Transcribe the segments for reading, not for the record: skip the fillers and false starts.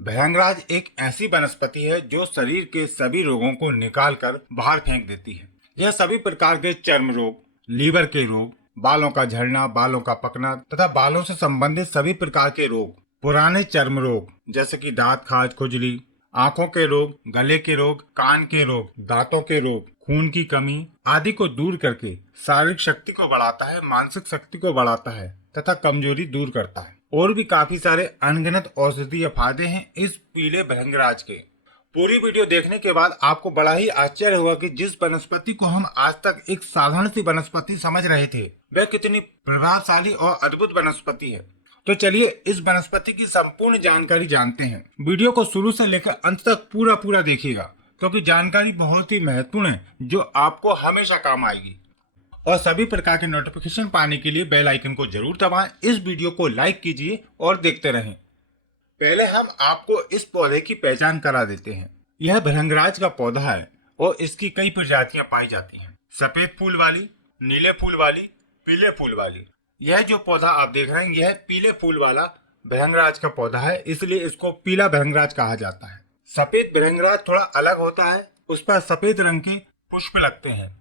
भृंगराज एक ऐसी वनस्पति है जो शरीर के सभी रोगों को निकालकर बाहर फेंक देती है। यह सभी प्रकार के चर्म रोग, लीवर के रोग, बालों का झड़ना, बालों का पकना तथा बालों से संबंधित सभी प्रकार के रोग, पुराने चर्म रोग जैसे कि दांत खाज, खुजली, आंखों के रोग, गले के रोग, कान के रोग, दांतों के रोग, खून की कमी आदि को दूर करके शारीरिक शक्ति को बढ़ाता है, मानसिक शक्ति को बढ़ाता है तथा कमजोरी दूर करता है। और भी काफी सारे अनगिनत औषधीय फायदे हैं इस पीले भृंगराज के। पूरी वीडियो देखने के बाद आपको बड़ा ही आश्चर्य हुआ कि जिस वनस्पति को हम आज तक एक साधारण सी वनस्पति समझ रहे थे, वह कितनी प्रभावशाली और अद्भुत वनस्पति है। तो चलिए इस वनस्पति की संपूर्ण जानकारी जानते हैं। वीडियो को शुरू से लेकर अंत तक पूरा देखिएगा, क्योंकि जानकारी बहुत ही महत्वपूर्ण है जो आपको हमेशा काम आएगी। और सभी प्रकार के नोटिफिकेशन पाने के लिए बेल आइकन को जरूर दबाएं। इस वीडियो को लाइक कीजिए और देखते रहें। पहले हम आपको इस पौधे की पहचान करा देते हैं। यह भृंगराज का पौधा है और इसकी कई प्रजातियां पाई जाती हैं। सफेद फूल वाली, नीले फूल वाली, पीले फूल वाली। यह जो पौधा आप देख रहे हैं यह पीले फूल वाला भृंगराज का पौधा है, इसलिए इसको पीला भृंगराज कहा जाता है। सफेद भृंगराज थोड़ा अलग होता है, उस पर सफेद रंग के पुष्प लगते हैं।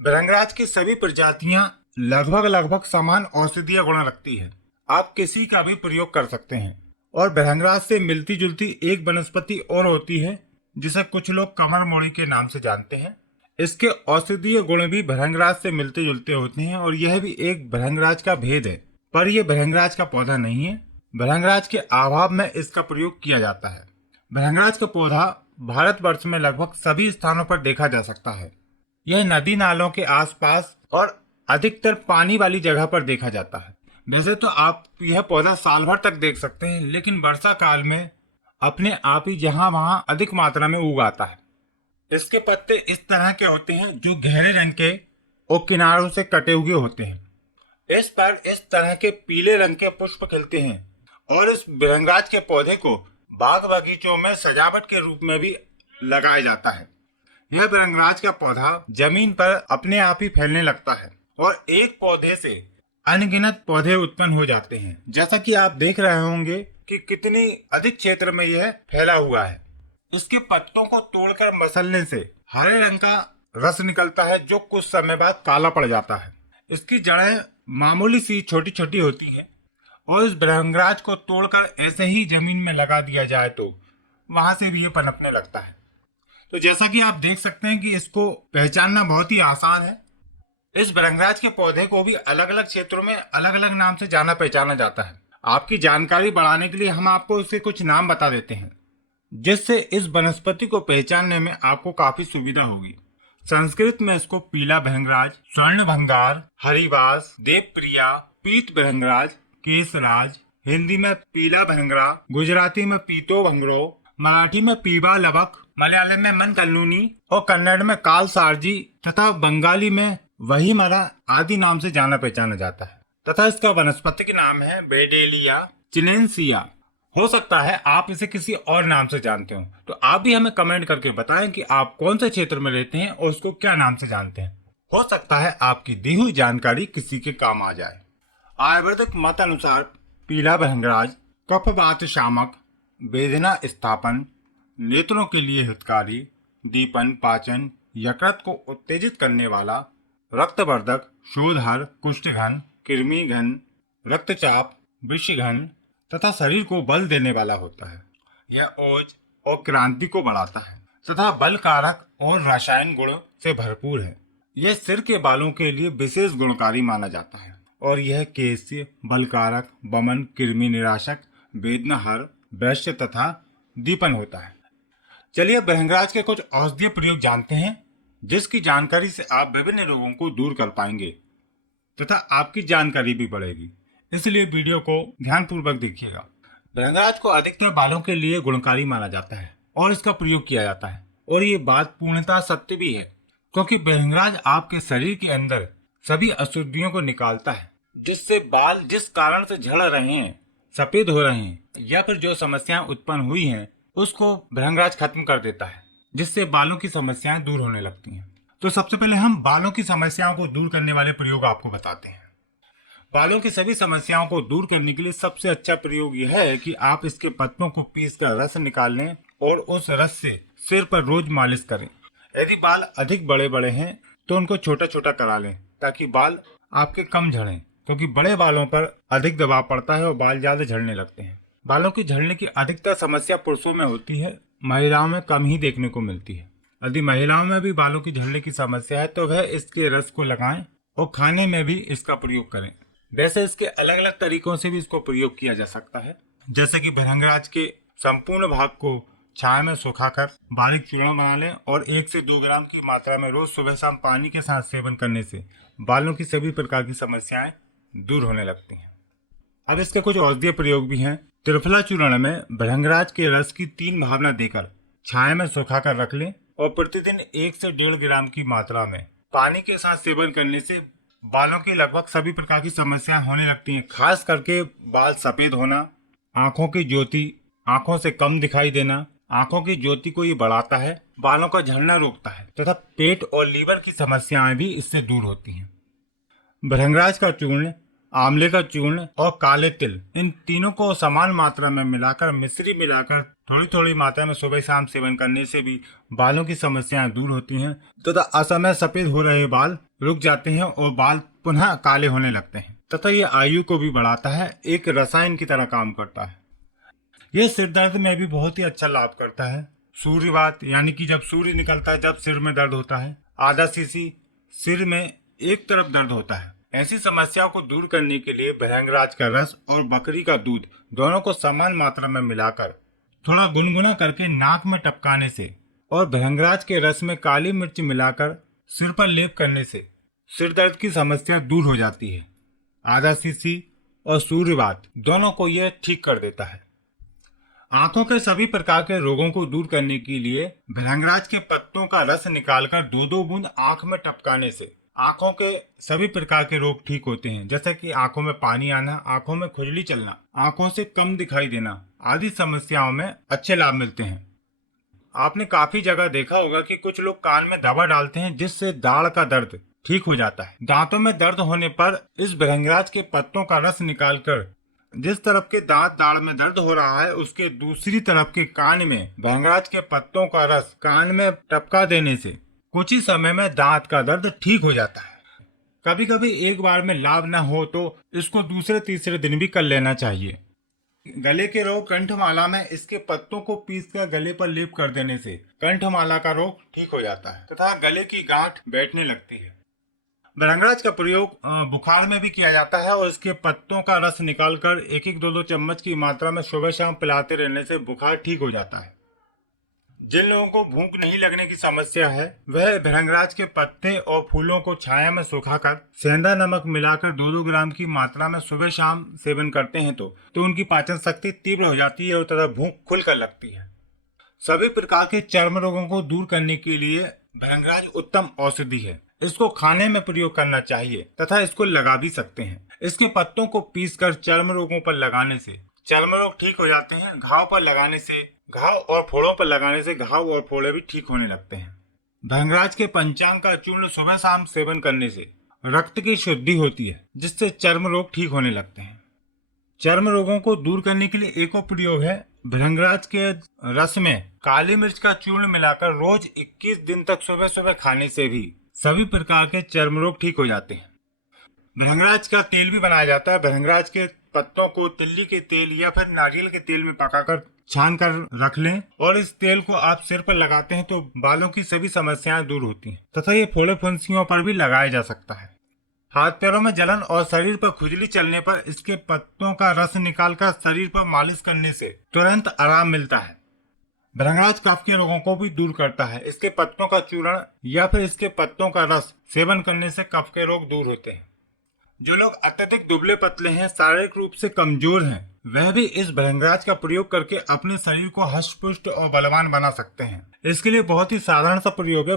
भृंगराज की सभी प्रजातियां लगभग समान औषधीय गुण रखती है। आप किसी का भी प्रयोग कर सकते हैं। और भृंगराज से मिलती जुलती एक वनस्पति और होती है जिसे कुछ लोग कमर मोड़ी के नाम से जानते हैं। इसके औषधीय गुण भी भृंगराज से मिलते जुलते होते हैं और यह भी एक भृंगराज का भेद है, पर यह भृंगराज का पौधा नहीं है। भृंगराज के अभाव में इसका प्रयोग किया जाता है। भृंगराज का पौधा भारतवर्ष में लगभग सभी स्थानों पर देखा जा सकता है। यह नदी नालों के आसपास और अधिकतर पानी वाली जगह पर देखा जाता है। वैसे तो आप यह पौधा साल भर तक देख सकते हैं, लेकिन वर्षा काल में अपने आप ही जहां वहां अधिक मात्रा में उग आता है। इसके पत्ते इस तरह के होते हैं जो गहरे रंग के और किनारों से कटे हुए होते हैं। इस पर इस तरह के पीले रंग के पुष्प खिलते हैं और इस भृंगराज के पौधे को बाग बगीचों में सजावट के रूप में भी लगाया जाता है। यह भृंगराज का पौधा जमीन पर अपने आप ही फैलने लगता है और एक पौधे से अनगिनत पौधे उत्पन्न हो जाते हैं। जैसा कि आप देख रहे होंगे कि कितनी अधिक क्षेत्र में यह फैला हुआ है। इसके पत्तों को तोड़कर मसलने से हरे रंग का रस निकलता है जो कुछ समय बाद काला पड़ जाता है। इसकी जड़ें मामूली सी छोटी छोटी होती है और इस भृंगराज को तोड़कर ऐसे ही जमीन में लगा दिया जाए तो वहां से भी ये पनपने लगता है। तो जैसा कि आप देख सकते हैं कि इसको पहचानना बहुत ही आसान है। इस भृंगराज के पौधे को भी अलग अलग क्षेत्रों में अलग अलग नाम से जाना पहचाना जाता है। आपकी जानकारी बढ़ाने के लिए हम आपको इसके कुछ नाम बता देते हैं, जिससे इस वनस्पति को पहचानने में आपको काफी सुविधा होगी। संस्कृत में इसको पीला भृंगराज, स्वर्ण भंगार, हरिवास, देवप्रिया, पीत भृंगराज, केसराज, हिंदी में पीला भृंगरा, गुजराती में पीतो भंगरो, मराठी में पीबा लबक, मलयालम में मन कल्लूनी और कन्नड़ में काल सारजी तथा बंगाली में वही मरा आदि नाम से जाना पहचाना जाता है। तथा इसका वनस्पति नाम है बेडेलिया चिनेंसिया। हो सकता है आप इसे किसी और नाम से जानते हो, तो आप भी हमें कमेंट करके बताएं कि आप कौन से क्षेत्र में रहते हैं और उसको क्या नाम से जानते हैं। हो सकता है आपकी दी हुई जानकारी किसी के काम आ जाए। आयुर्वेदिक मत अनुसार पीला भृंगराज कफ वात शामक, वेदना स्थापन, नेत्रों के लिए हितकारी, दीपन, पाचन, यकृत को उत्तेजित करने वाला, रक्तवर्धक, शोधहर, कुष्ठघन, कृमिघन, रक्तचाप, वृषघन तथा शरीर को बल देने वाला होता है। यह ओज और क्रांति को बढ़ाता है तथा बल कारक और रासायन गुण से भरपूर है। यह सिर के बालों के लिए विशेष गुणकारी माना जाता है और यह केस्य, बलकारक, वमन, कृमि निराशक, वेदनाहर, वैश्य तथा दीपन होता है। चलिए भृंगराज के कुछ औषधीय प्रयोग जानते हैं, जिसकी जानकारी से आप विभिन्न रोगों को दूर कर पाएंगे तथा आपकी जानकारी भी बढ़ेगी। इसलिए वीडियो को ध्यानपूर्वक देखिएगा। भृंगराज को अधिकतर बालों के लिए गुणकारी माना जाता है और इसका प्रयोग किया जाता है, और ये बात पूर्णतः सत्य भी है, क्योंकि भृंगराज आपके शरीर के अंदर सभी अशुद्धियों को निकालता है, जिससे बाल जिस कारण से झड़ रहे हैं, सफेद हो रहे हैं या फिर जो समस्याएं उत्पन्न हुई हैं, उसको भृंगराज खत्म कर देता है, जिससे बालों की समस्याएं दूर होने लगती हैं। तो सबसे पहले हम बालों की समस्याओं को दूर करने वाले प्रयोग आपको बताते हैं। बालों की सभी समस्याओं को दूर करने के लिए सबसे अच्छा प्रयोग यह है कि आप इसके पत्तों को पीसकर रस निकाल लें और उस रस से सिर पर रोज मालिश करें। यदि बाल अधिक बड़े बड़े हैं तो उनको छोटा छोटा करा लें ताकि बाल आपके कम झड़ें, क्योंकि बड़े बालों पर अधिक दबाव पड़ता है और बाल ज्यादा झड़ने लगते हैं। बालों की झड़ने की अधिकतर समस्या पुरुषों में होती है, महिलाओं में कम ही देखने को मिलती है। यदि महिलाओं में भी बालों की झड़ने की समस्या है तो वह इसके रस को लगाएं और खाने में भी इसका प्रयोग करें। वैसे इसके अलग अलग तरीकों से भी इसको प्रयोग किया जा सकता है, जैसे कि भृंगराज के संपूर्ण भाग को छाया में सुखाकर बारीक चूर्ण बना लें और 1 से 2 ग्राम की मात्रा में रोज सुबह शाम पानी के साथ सेवन करने से बालों की सभी प्रकार की समस्याएं दूर होने लगती हैं। अब इसके कुछ औषधीय प्रयोग भी हैं। त्रिफला चूर्ण में भृंगराज के रस की 3 भावना देकर छाया में सुखाकर रख लें और प्रतिदिन 1 से 1.5 ग्राम की मात्रा में पानी के साथ सेवन करने से बालों की लगभग सभी प्रकार की समस्याएं होने लगती हैं। खास करके बाल सफेद होना, आंखों की ज्योति, आंखों से कम दिखाई देना, आंखों की ज्योति को ये बढ़ाता है, बालों का झड़ना रोकता है तथा पेट और लीवर की समस्याएं भी इससे दूर होती हैं। भृंगराज का चूर्ण, आंवले का चूर्ण और काले तिल, इन तीनों को समान मात्रा में मिलाकर मिश्री मिलाकर थोड़ी थोड़ी मात्रा में सुबह शाम सेवन करने से भी बालों की समस्याएं दूर होती हैं तथा असमय सफेद हो रहे बाल रुक जाते हैं और बाल पुनः काले होने लगते हैं तथा ये आयु को भी बढ़ाता है, एक रसायन की तरह काम करता है। यह सिर दर्द में भी बहुत ही अच्छा लाभ करता है। सूर्यवात यानी कि जब सूर्य निकलता है, जब सिर में दर्द होता है, आधा सीसी सिर में एक तरफ दर्द होता है, ऐसी समस्याओं को दूर करने के लिए भृंगराज का रस और बकरी का दूध दोनों को समान मात्रा में मिलाकर थोड़ा गुनगुना करके नाक में टपकाने से और भृंगराज के रस में काली मिर्च मिलाकर सिर पर लेप करने से सिर दर्द की समस्या दूर हो जाती है। आधा सीसी और सूर्यवात दोनों को यह ठीक कर देता है। आंखों के सभी प्रकार के रोगों को दूर करने के लिए भृंगराज के पत्तों का रस निकालकर 2-2 बूंद आंख में टपकाने से आंखों के सभी प्रकार के रोग ठीक होते हैं, जैसे कि आंखों में पानी आना, आंखों में खुजली चलना, आंखों से कम दिखाई देना आदि समस्याओं में अच्छे लाभ मिलते हैं। आपने काफी जगह देखा होगा कि कुछ लोग कान में दवा डालते हैं जिससे दाढ़ का दर्द ठीक हो जाता है। दांतों में दर्द होने पर इस भृंगराज के पत्तों का रस निकालकर जिस तरफ के दाढ़ में दर्द हो रहा है उसके दूसरी तरफ के कान में भृंगराज के पत्तों का रस कान में टपका देने से कुछ ही समय में दांत का दर्द ठीक हो जाता है। कभी कभी एक बार में लाभ न हो तो इसको दूसरे तीसरे दिन भी कर लेना चाहिए। गले के रोग, कंठमाला में इसके पत्तों को पीसकर गले पर लेप कर देने से कंठमाला का रोग ठीक हो जाता है तथा गले की गांठ बैठने लगती है। भृंगराज का प्रयोग बुखार में भी किया जाता है और इसके पत्तों का रस निकालकर 1-1, 2-2 चम्मच की मात्रा में सुबह शाम पिलाते रहने से बुखार ठीक हो जाता है। जिन लोगों को भूख नहीं लगने की समस्या है वह भृंगराज के पत्ते और फूलों को छाया में सुखाकर सेंधा नमक मिलाकर 2-2 ग्राम की मात्रा में सुबह शाम सेवन करते हैं तो उनकी पाचन शक्ति तीव्र हो जाती है और तथा भूख खुलकर लगती है। सभी प्रकार के चर्म रोगों को दूर करने के लिए भृंगराज उत्तम औषधि है। इसको खाने में प्रयोग करना चाहिए तथा इसको लगा भी सकते हैं। इसके पत्तों को पीसकर चर्म रोगों पर लगाने से चर्म रोग ठीक हो जाते हैं। घाव पर लगाने से, घाव और फोड़ों पर लगाने से घाव और फोड़े भी ठीक होने लगते हैं। भृंगराज के पंचांग का चूर्ण सुबह शाम सेवन करने से रक्त की शुद्धि होती है जिससे चर्म रोग ठीक होने लगते हैं। चर्म रोगों को दूर करने के लिए एक और प्रयोग है। भृंगराज के रस में काली मिर्च का चूर्ण मिलाकर रोज 21 दिन तक सुबह सुबह खाने से भी सभी प्रकार के चर्म रोग ठीक हो जाते हैं। भृंगराज का तेल भी बनाया जाता है। भृंगराज के पत्तों को तिल्ली के तेल या फिर नारियल के तेल में पकाकर छान कर रख लें और इस तेल को आप सिर पर लगाते हैं तो बालों की सभी समस्याएं दूर होती हैं तथा ये फोड़े फुंसियों पर भी लगाया जा सकता है। हाथ पैरों में जलन और शरीर पर खुजली चलने पर इसके पत्तों का रस निकालकर शरीर पर मालिश करने से तुरंत आराम मिलता है। भृंगराज कफ के रोगों को भी दूर करता है। इसके पत्तों का चूर्ण या फिर इसके पत्तों का रस सेवन करने से कफ के रोग दूर होते हैं। जो लोग अत्यधिक दुबले पतले हैं, शारीरिक रूप से कमजोर हैं, वह भी इस भृंगराज का प्रयोग करके अपने शरीर को हष्ट पुष्ट और बलवान बना सकते हैं। इसके लिए बहुत ही साधारण सा प्रयोग है।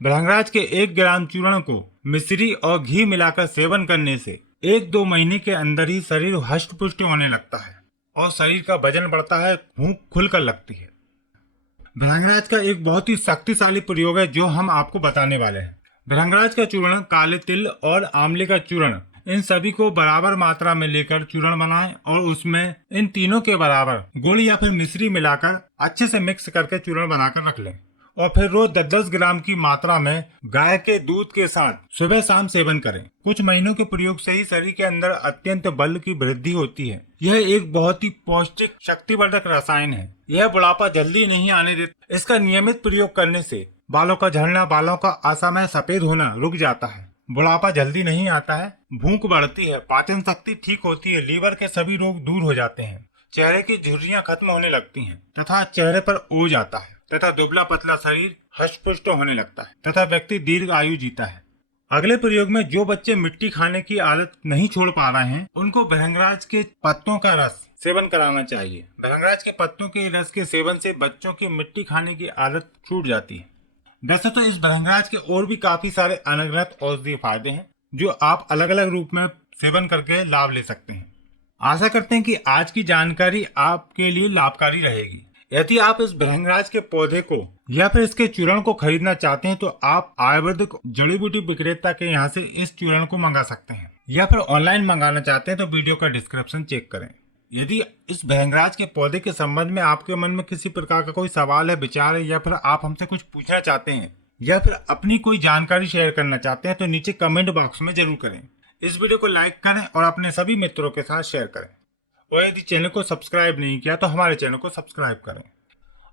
भृंगराज के 1 ग्राम चूर्ण को मिश्री और घी मिलाकर सेवन करने से 1-2 महीने के अंदर ही शरीर हष्ट पुष्ट होने लगता है और शरीर का वजन बढ़ता है, भूख खुलकर लगती है। भृंगराज का एक बहुत ही शक्तिशाली प्रयोग है जो हम आपको बताने वाले हैं। भृंगराज का चूर्ण, काले तिल और आंवले का चूर्ण, इन सभी को बराबर मात्रा में लेकर चूर्ण बनाएं और उसमें इन तीनों के बराबर गुड़ या फिर मिश्री मिलाकर अच्छे से मिक्स करके चूर्ण बनाकर रख लें और फिर रोज 10-10 ग्राम की मात्रा में गाय के दूध के साथ सुबह शाम सेवन करें। कुछ महीनों के प्रयोग से ही शरीर के अंदर अत्यंत बल की वृद्धि होती है। यह एक बहुत ही पौष्टिक शक्तिवर्धक रसायन है। यह बुढ़ापा जल्दी नहीं आने देता। इसका नियमित प्रयोग करने से बालों का झड़ना, बालों का असमय सफेद होना रुक जाता है। बुढ़ापा जल्दी नहीं आता है। भूख बढ़ती है, पाचन शक्ति ठीक होती है, लीवर के सभी रोग दूर हो जाते हैं, चेहरे की झुर्रियां खत्म होने लगती हैं तथा चेहरे पर ओज आता है तथा दुबला पतला शरीर हष्ट-पुष्ट होने लगता है तथा व्यक्ति दीर्घ आयु जीता है। अगले प्रयोग में जो बच्चे मिट्टी खाने की आदत नहीं छोड़ पा रहे हैं उनको भृंगराज के पत्तों का रस सेवन कराना चाहिए। भृंगराज के पत्तों के रस के सेवन से बच्चों की मिट्टी खाने की आदत छूट जाती है। वैसे तो इस भृंगराज के और भी काफी सारे अनगिनत औषधीय फायदे हैं जो आप अलग अलग रूप में सेवन करके लाभ ले सकते हैं। आशा करते हैं कि आज की जानकारी आपके लिए लाभकारी रहेगी। यदि आप इस भृंगराज के पौधे को या फिर इसके चूर्ण को खरीदना चाहते हैं तो आप आयुर्वेदिक जड़ी बूटी विक्रेता के यहाँ से इस चूर्ण को मंगा सकते हैं या फिर ऑनलाइन मंगाना चाहते हैं तो वीडियो का डिस्क्रिप्शन चेक करें। यदि इस भृंगराज के पौधे के संबंध में आपके मन में किसी प्रकार का कोई सवाल है, विचार है या फिर आप हमसे कुछ पूछना चाहते हैं या फिर अपनी कोई जानकारी शेयर करना चाहते हैं तो नीचे कमेंट बॉक्स में जरूर करें। इस वीडियो को लाइक करें और अपने सभी मित्रों के साथ शेयर करें और यदि चैनल को सब्सक्राइब नहीं किया तो हमारे चैनल को सब्सक्राइब करें।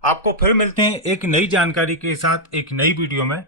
आपको फिर मिलते हैं एक नई जानकारी के साथ एक नई वीडियो में।